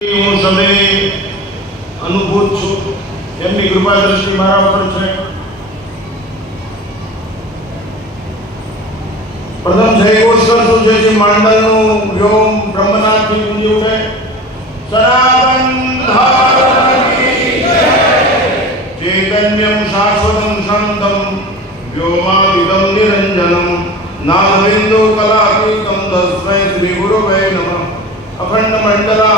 હું સમય અનુભૂત છું. એમની કૃપા દ્રષ્ટિ મારા ઉપર છે. પ્રથમ જય શું છે જે માંડલનું વ્યોમ બ્રહ્મનાથથી ગુંજી ઉઠે. સનાતન ચૈતન્યમ શાશ્વતમ શાંતમ વ્યોમાદિદમ નિરંજનમ નાદબિંદુ કલાકૃતમ તસ્મૈ શ્રી ગુરુવે નમઃ. અખંડ મંડલાકારમ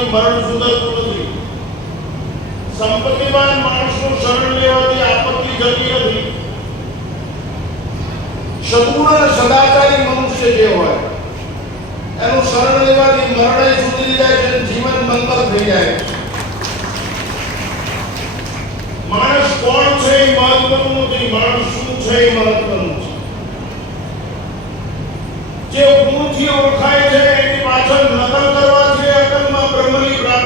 શરણ મરણ સુધરતું નથી. સંપત્તિવાન માણસનું શરણ લેવાથી આપત્તિ જતી નથી. સદગુણ સદાચારી મનુષ્ય જે હોય, એનું શરણ લેવાથી મરણે સુધરી જાય છે જીવન મંગલ થઈ જાય માણસ કોણ છે એ મહત્વનું નથી, માણસ શું છે એ મહત્વનું છે. જે ગુણથી ઓળખાય છે એની પાછળ નકલ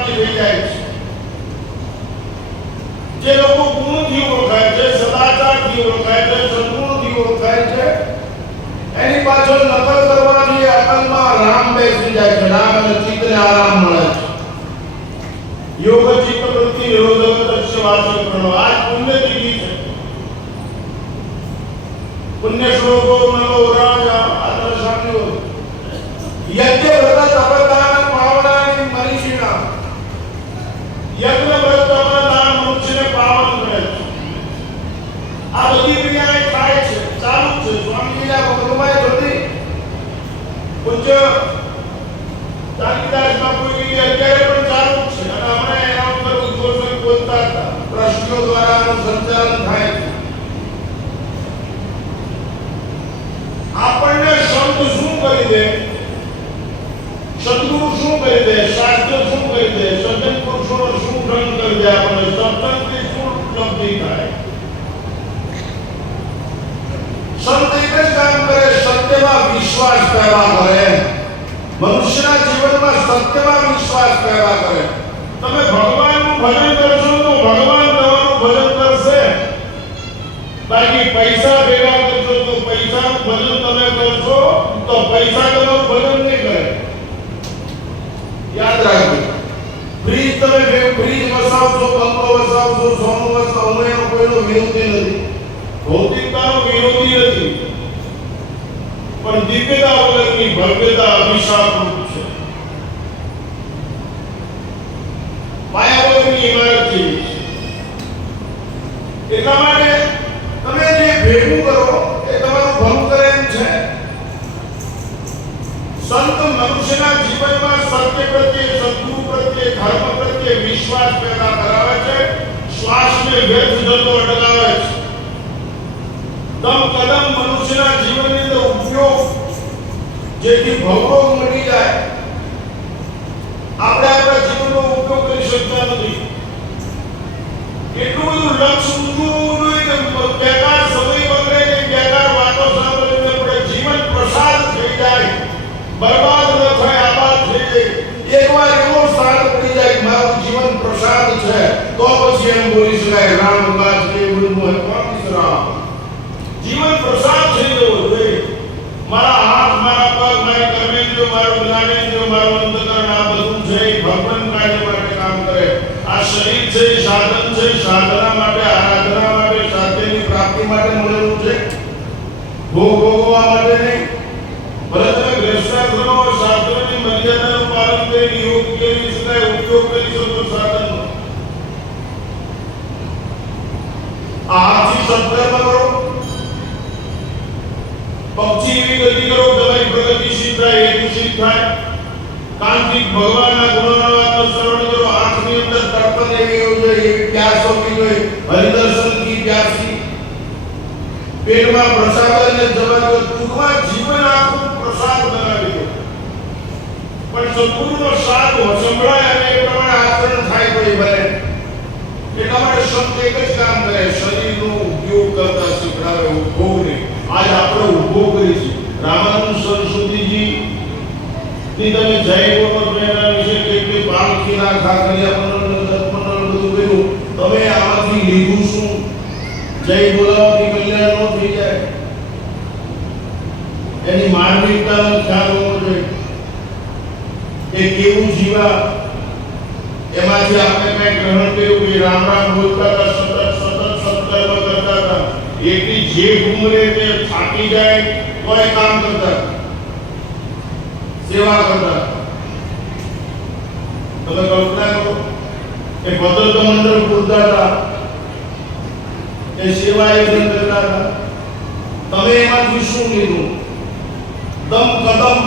બ્રહ્મની પ્રાપ્તિ થઈ જાય છે જે લોકો ગુણથી ઓળખાય છે સદાચારથી ઓળખાય છે સદગુણથી ઓળખાય છે એની પાછળ નકલ કરવાથી અકલમાં રામ બેસી જાય છે રામ અને ચિત્તને આરામ મળે છે યોગ ચિત્ત વૃત્તિ નિરોધક દૃશ્ય વાચક પ્રણવ આજ પુણ્ય તિથિ છે પુણ્ય શ્લોકો નવો રાજા આદર સામ્યો યજ્ઞ વ્રત તપદાન પાવનાની મનીષિણા યજ્ઞ વ્રત તપદાન મનુષ્યને પાવન કરે છે આ બધી ક્રિયાએ થાય છે ચાલુ છે સ્વામીજીના ભગવાએ બધી પૂજ્ય જાનકીદાસ બાપુ કીધી અત્યારે પણ કામ કરે સત્યમાં વિશ્વાસ પેદા કરે. મનુષ્યના જીવનમાં સત્યમાં વિશ્વાસ પેદા કરે. તમે ભગવાનનું ભજન કરશો તો ભગવાન તમારું ભજન કરશે. બાકી પૈસા ભેગા કરશો તો પૈસાનું ભજન તમે કરશો તો પૈસા તમારું ભજન નહીં કરે. યાદ રાખજો. ફ્રીજ તમે ફ્રીજ વસાવશો બંગલો વસાવશો, સોનું વસાવશો એનો કોઈનો વિરોધી નથી ભૌતિકતાનો વિરોધી નથી પણ દિવ્યતા વગરની ભવ્યતા અભિશાપરૂપ છે માયા વગરની ઇમારત જેવી છે એટલા માટે તમે જે ભેગું કરો એ તમારું ભંગ કરે એમ છે સંત મનુષ્યના જીવનમાં સત્ય પ્રત્યે સદગુરુ પ્રત્યે ધર્મ પ્રત્યે વિશ્વાસ પેદા કરાવે છે છે. તમ કદમ મનુષ્યના જીવનની અંદર ઉપયોગ જેથી ભવરોગ મટી જાય. આપણે આપણા જીવનનો ઉપયોગ કરી શકતા નથી. એટલું બધું લક્ષ ઊંધું કે બેકાર સમય બગડે કે બેકાર વાતો સાંભળીને આપણે જીવન પ્રસાદ થઈ જાય બરબાદ ન થાય આબાદ થઈ જાય એકવાર એવો સાર પડી જાય કે મારું જીવન પ્રસાદ છે તો પછી એમ રામ કાજ કે બધું હોય કોણ રામ? જીવન પ્રસાદ થઈ ગયો જોઈએ મારા હાથ, મારા પગ, મારી કર્મેન્દ્રિયો મારું જ્ઞાનેન્દ્રિયો મારું અંતકરણ, આ બધું છે ભગવાન કાર્ય માટે કામ કરે. આ શરીર છે સાધન છે સાધના માટે આરાધના માટે સાધ્યની પ્રાપ્તિ માટે મળેલું છે ભોગ ભોગવવા માટે નહીં ભલે તમે ગ્રસ્તાશ્રમો શાસ્ત્રોની મર્યાદાનું પાલન કરી યોગ કરી શકાય ઉપયોગ કરી શકો સાધનનો આ હાથથી સત્કર્મ કરો પક્ષી એવી ગતિ કરો કે તમારી પ્રગતિશીલ થાય હેતુશીલ થાય. કાંતિક ભગવાનના ગુણોનો શ્રવણ કરો આંખની અંદર તર્પણ લેવી જોઈએ એવી પ્યાસ હોવી જોઈએ હરિદર્શન કી પ્યાસી. પેટમાં પ્રસાદ અને જવાનું ટૂંકમાં જીવન આખું પ્રસાદ બનાવી પણ સંપૂર્ણ સાદ સંભળાય અને એ પ્રમાણે આચરણ થાય તો એ બને એટલા માટે સંત એક જ કામ કરે શરીરનો ઉપયોગ કરતા શીખડાવે ઉપભોગ નહીં આજ આપણે ઉપભોગ કરી છે રામાનંદ સરસ્વતીજી ની તમે જય છો એના વિશે કેટલી પાલખીના ખાખરિયા મંડળ સત્મંડળ બધું કર્યું, તમે આમાંથી લીધું શું? જય બોલાવાથી કલ્યાણ નો થઈ જાય. એની માનવિકતાનો ખ્યાલ હોવો જોઈએ. એ કેવું જીવા? એમાંથી આપણે કઈ ગ્રહણ કર્યું કે રામ રામ બોલતા હતા, સતત સતત સત્કર્મ કરતા હતા. એટલી જે ઉંમરે તે થાકી જાય, તોય કામ કરતા સેવા કરતા. તમે કલ્પના કરો એ ભદ્રત મંડળ પૂરતા હતા. એ સેવા આયોજન કરતા હતા. તમે એમાંથી શું લીધું. દમ કદમ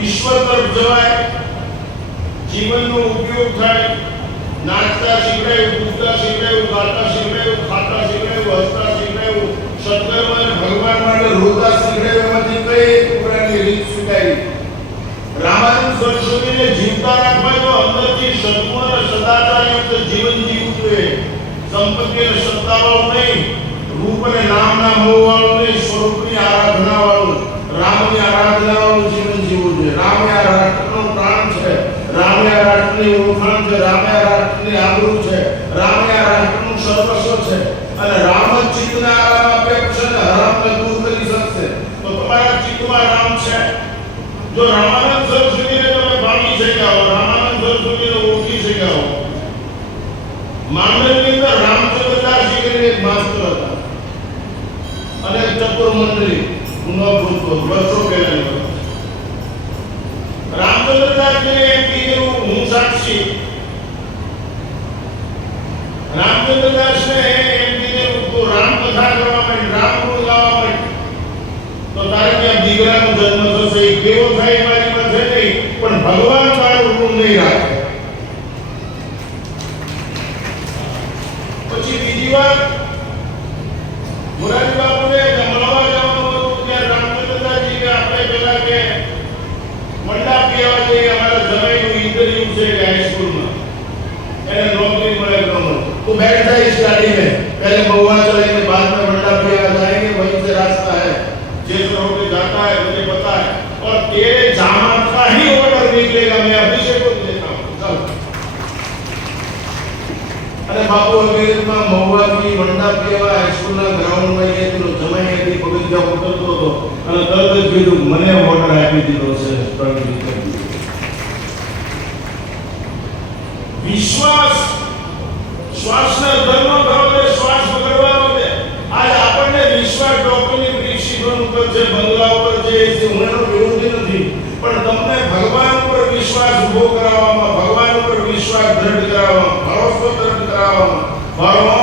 ઈશ્વર તરફ જવાય. જીવનનો ઉપયોગ થાય. નાચતા શીખડાયું, કૂદતા શીખડાયું, ગાતા શીખડાયું, ખાતા શીખડાયું, હસતા શીખડાયું, સત્કર્મ અને ભગવાન માટે રોતા શીખડાયું, એમાંથી કઈ એક પુરાની રીત સ્વીકારી? સરસ્વતીને જીવતા રાખવા તો અંદરથી સદગુણ સદાચારયુક્ત જીવન જીવવું જોઈએ સંપત્તિ અને સત્તાવાળું નહીં, રૂપ અને નામના મોહવાળું નહીં સ્વરૂપની આરાધના વાળું રામની આરાધના વાળું જીવન જીવવું જોઈએ. રામ આ રાષ્ટ્રનો પ્રાણ છે. રામ આ રાષ્ટ્રની ઓળખાણ છે. રામે આ રાષ્ટ્રની આબરૂ છે. રામે આ રાષ્ટ્રનું સર્વસ્વ છે. અને રામ ચિત્તને આરામ આપે છે અને હરામને દૂર કરી શકશે તો તમારા ચિત્તમાં રામ છે જો રામાનંદ સરસ્વતીને તમે પામી શક્યા હો, રામાનંદ સરસ્વતીને ઓળખી શક્યા હો. માંડલની અંદર રામચંદ્રદાસજી કરીને એક માસ્ટર હતા. અને એક ચતુર મંડળી નો ભૂતપૂર્વ વર્ષો પહેલાની. રામચંદ્રદાસજીને એમ કીધું હું સાક્ષી. રામચંદ્રદાસને એમ કીધું તું રામ કથા કરવા માંડ રામ ગુણ ગાવા માંડ. તો તારે ત્યાં દીકરાનો જન્મ છે કેવો થાય મારી પાસે નહીં પણ ભગવાન મારું ઋણ નહીં રાખે પછી બીજી વાત મોરારી બાપુને જમણવા જવાનું ત્યારે રામચંદ્રજી કે આપણે પેલા કે મંડા કહેવા જઈએ અમારા સમયનું ઇન્ટરવ્યુ છે કે હાઈસ્કૂલમાં એને નોકરી મળે તો બેઠ જાય સ્ટાર્ટિંગ પહેલે બહુવા ચલાઈને બાદ મેં મંડા કહેવા જાય બાપુ અમેરિકમાં મહુવાથી મંડા પીવા હાઈસ્કૂલના ગ્રાઉન્ડમાં એ પેલો જમાઈ હતી, પગથિયા ઉતરતો હતો. અને તરત જ કીધું, મને ઓર્ડર આપી દીધો છે. વિશ્વાસ, શ્વાસના ધર્મ ભાવને શ્વાસ પકડવાનો છે. આજ આપણને વિશ્વાસ ડોક્ટરની પ્રિસ્ક્રિપ્શન ઉપર જે બંગલા ઉપર જે છે. હું વિરોધી નથી, પણ તમને ભગવાન ઉપર વિશ્વાસ ઊભો કરાવવામાં, ભગવાન ઉપર વિશ્વાસ દ્રઢ દ્રઢ કરાવવામાં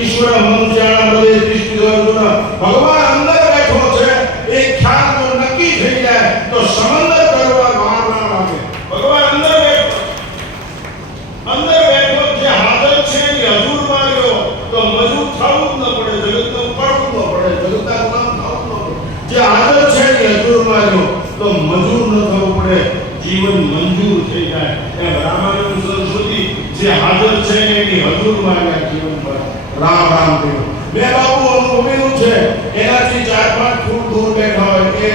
ঈশ্বর আমাদের ঈশ্বর ভগবান હાજર છે એની હજુરમાં જીવન પર રામ રામ કર્યો બે બાપુ અનુભવેલું છે, એનાથી ચાર પાંચ ફૂટ દૂર બેઠા હોય કે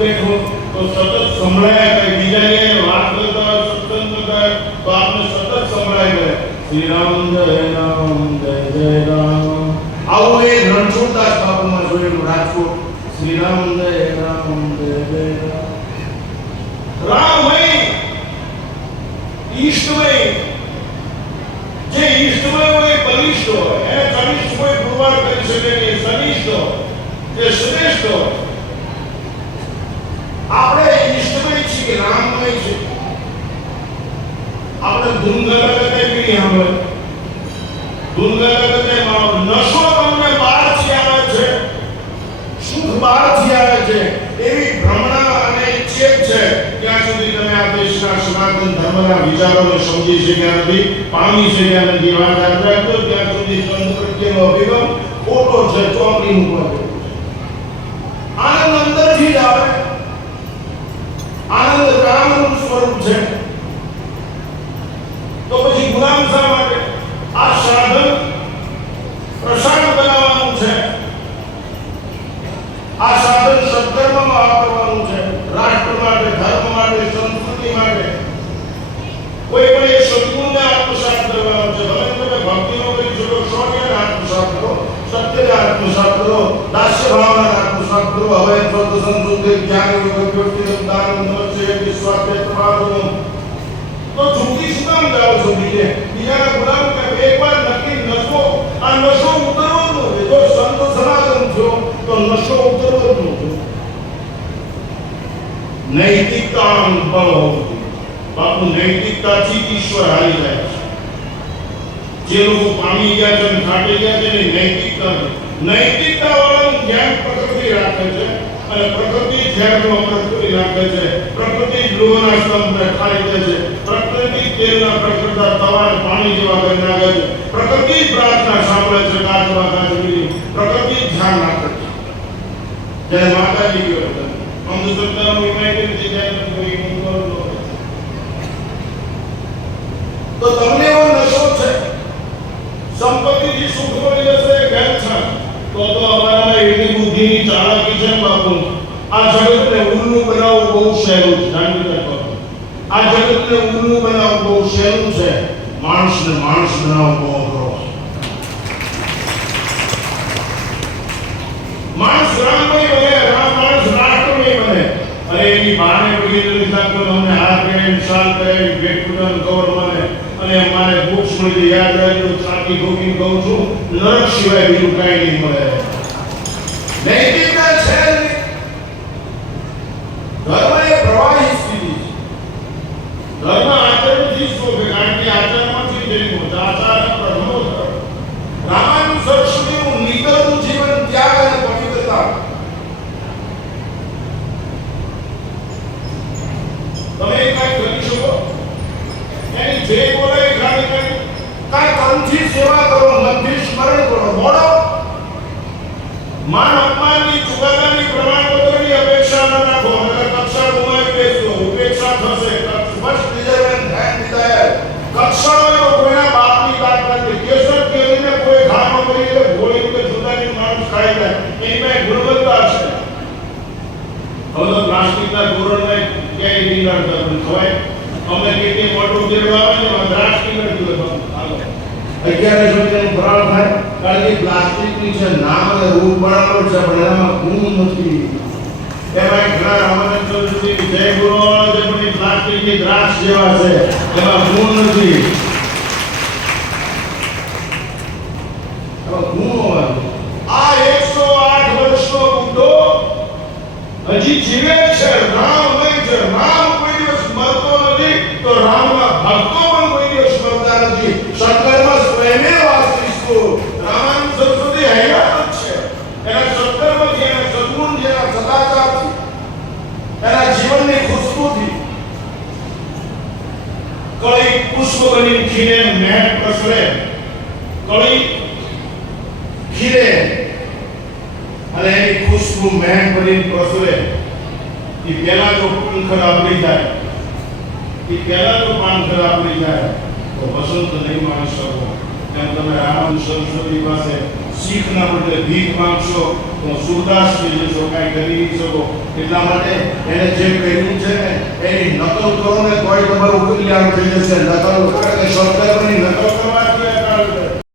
બેઠો તો સતત સંભળાય કે બીજાને વાત કરતા, સત્સંગ કરતા, તો આપને સતત સંભળાય કરે. શ્રી રામ જય રામ, જય જય રામ આવું એ રણછોડદાસ બાપુમાં જોયેલું રાજકોટ શ્રી રામ જય રામ જય જય રામ રામમય ઈષ્ટમય જે ઈષ્ટમય હોય એ બલિષ્ઠ હોય એને કનિષ્ઠ કોઈ પુરવાર કરી શકે નહીં સનિષ્ઠ હોય એ શ્રેષ્ઠ હોય આપણે ઈષ્ટમય છીએ રામમય છે આપણે ધૂનગલગતે પીણી આવે ધૂનગલગતે મારો નશો તમને બહારથી આવે છે સુખ બહારથી આવે છે. એવી ભ્રમણા અને ચેપ છે ત્યાં સુધી તમે આ દેશના સનાતન ધર્મના વિચારોને સમજી શક્યા નથી, પામી શક્યા નથી. વાત રાખજો, ત્યાં સુધી પ્રત્યેનો અભિગમ ખોટો છે ચોકડી ઉપર આનંદ અંદરથી જ આવે. આનંદ રામનું સ્વરૂપ છે. તો પછી ગુલામ શા માટે? આ સાધન પ્રસાદ બનાવવાનું છે. આ સાધન સત્કર્મમાં વાપરવાનું છે રાષ્ટ્ર માટે ધર્મ માટે સંસ્કૃતિ માટે કોઈ પણ એક સદગુણને આત્મસાત કરવાનો છે ભલે તમે ભક્તિનો કરી શકો શૌર્યને આત્મસાત કરો સત્યને આત્મસાત કરો દાસ્ય ભાવનાને આત્મસાત કરો હવે સ્વત સંશુદ્ધિ જ્ઞાન યોગ વ્યક્તિ દાન નમસ્તે તો ઝૂકી શું કામ છો બીજે બીજાના ગુલામ કે એકવાર નક્કી નશો આ નશો ઉતરવો જ નથી જો સંત સનાતન છો તો નશો ઉતરવો જ નથી નૈતિકતા અનુભવ હોવો. બાપુ નૈતિકતાથી ઈશ્વર હારી જાય છે જે લોકો પામી ગયા છે ખાટી ગયા છે નૈતિકતા. નૈતિકતા વાળાનું ધ્યાન પ્રકૃતિ રાખે છે અને પ્રકૃતિ ઝેરનો પ્રકૃતિ રાખે છે. પ્રકૃતિ જ લોહના સ્તંભને ખાઈ દે છે. પ્રકૃતિ તેલના પ્રકૃતા તવાને પાણી જેવા કરી નાખે છે. પ્રકૃતિ પ્રાર્થના સાંભળે છે કાચવા કાચવી પ્રકૃતિ ધ્યાન રાખે છે. જય માતાજી ગયો હતો અંધશ્રદ્ધાનું યુનાઇટેડ થઈ જાય. તો તમને એવો નશો છે? સંપત્તિથી સુખ મળી જશે ઘેર છે તો તો અમારામાં એવી બુદ્ધિની છે. બાપુ. અરે, એની બાને અને યાદ રાખજો, સાચી કહું છું, નરક સિવાય બીજું કાંઈ નહીં મળે છે જ નહીં. ધર્મ એ પ્રવાહી સ્થિતિ છે ધર્મ આચરણથી શોભે કારણ કે આચરણમાંથી જન્મો છે. આચાર પ્રથમો ધર્મ રામાયણ સરસ્વતીનું નીકળતું જીવન ત્યાગ અને પવિત્રતા તમે એ કાંઈ કરી શકો એની જે બોલે એ ખાલી કરી કાંઈ તનથી સેવા કરો મનથી સ્મરણ કરો મોડો માન અપમાનની ચુકાદાની પ્રમાણપત્રની અપેક્ષા ન રાખો નકર કક્ષા ગુમાવી બેસશો ઉપેક્ષા થશે સ્પષ્ટ રિઝર્વેન ધ્યાન દીધાય કક્ષાઓ કોઈના બાપની વાત નથી કેસર કેરીને કોઈ ખાનો કરી એટલે ગોળી કે જુદાની માણસ ખાઈ જાય ગુણવત્તા છે? હવે તો પ્લાસ્ટિકના ધોરણમાં ક્યાંય રીંગણ કરવું હોય અમે કે કે મોટું દેડવા આવે ને દ્રાક્ષ નીકળી ગયું હાલો. અગિયારસ રૂપિયાનું ફરાળ થાય. કારણ કે પ્લાસ્ટિકની છે નામ અને રૂપ બરાબર છે પણ એનામાં ગુણ નથી. એમાં ઘણા રામાયણ ચતુર્થી જય ગુરુ છે પણ પ્લાસ્ટિકની દ્રાક્ષ જેવા છે. એમાં ગુણ નથી. હજી જીવે બની ખીલે મહેક પ્રસરે. કળી ખીલે અને એની ખુશ્બુ મહેક ભરીને પ્રસરે. એ પહેલા જો પાન ખરાબ થઈ જાય એ પહેલા જો પાન ખરાબ થઈ જાય તો વસંત નહીં માણી શકો એમ તમે રામ સરસ્વતી પાસે શીખના બદલે ભીખ માંગશો, તો સુરદાસ થઈ જશો કાંઈ કરી નહીં શકો. એટલા માટે એને જે કર્યું છે ને, એની નકલ કરો ને તોય તમારું કલ્યાણ થઈ જશે. નકલ કરે ને શબ્દની નકલ કરવાથી